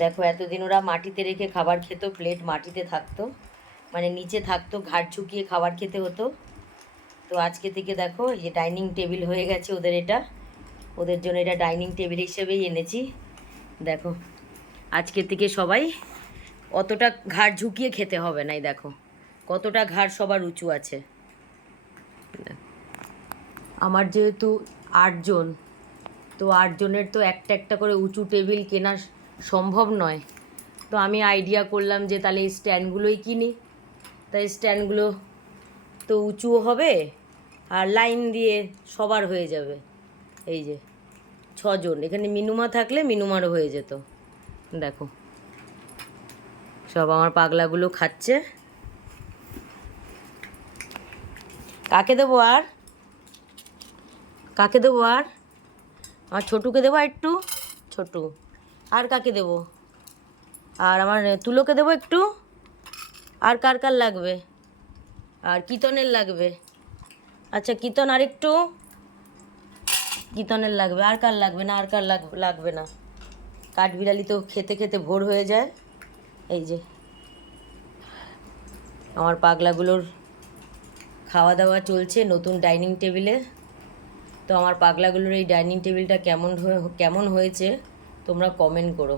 দেখো এতদিন ওরা মাটিতে রেখে খাবার খেত, প্লেট মাটিতে থাকতো, মানে নিচে থাকতো, ঘাড় ঝুঁকিয়ে খাবার খেতে হতো। তো আজকে থেকে দেখো এই যে ডাইনিং টেবিল হয়ে গেছে ওদের, এটা ওদের জন্য এটা ডাইনিং টেবিল হিসেবেই এনেছি। দেখো আজকে থেকে সবাই অতটা ঘাড় ঝুঁকিয়ে খেতে হবে না। দেখো কতটা ঘাড় সবার উঁচু আছে। আমার যেহেতু 8 জন, তো 8 জনের তো একটা একটা করে উঁচু টেবিল কেনা সম্ভব নয়। তো আমি আইডিয়া করলাম যে তাহলে এই স্ট্যান্ডগুলোই কিনি। তাই স্ট্যান্ডগুলো তো উঁচুও হবে আর লাইন দিয়ে সবার হয়ে যাবে। এই যে 6 জন, এখানে মিনুমা থাকলে মিনুমারও হয়ে যেত। দেখো সব আমার পাগলাগুলো খাচ্ছে। কাকে দেবো আর, কাকে দেবো আর? আমার ছোটুকে দেবো একটু, ছোটু। আর কাকে দেবো? আর আমার তুলোকে দেবো একটু। আর কার কার লাগবে? আর কীর্তনের লাগবে। আচ্ছা কীর্তন আর একটু, কীর্তনের লাগবে। আর কার লাগবে না? আর কার লাগবে না। কাঠবিড়ালি তো খেতে খেতে ভোর হয়ে যায়। এই যে আমার পাগলাগুলোর খাওয়া দাওয়া চলছে নতুন ডাইনিং টেবিলে। তো আমার পাগলাগুলোর এই ডাইনিং টেবিলটা কেমন হয়েছে তোমরা কমেন্ট করো।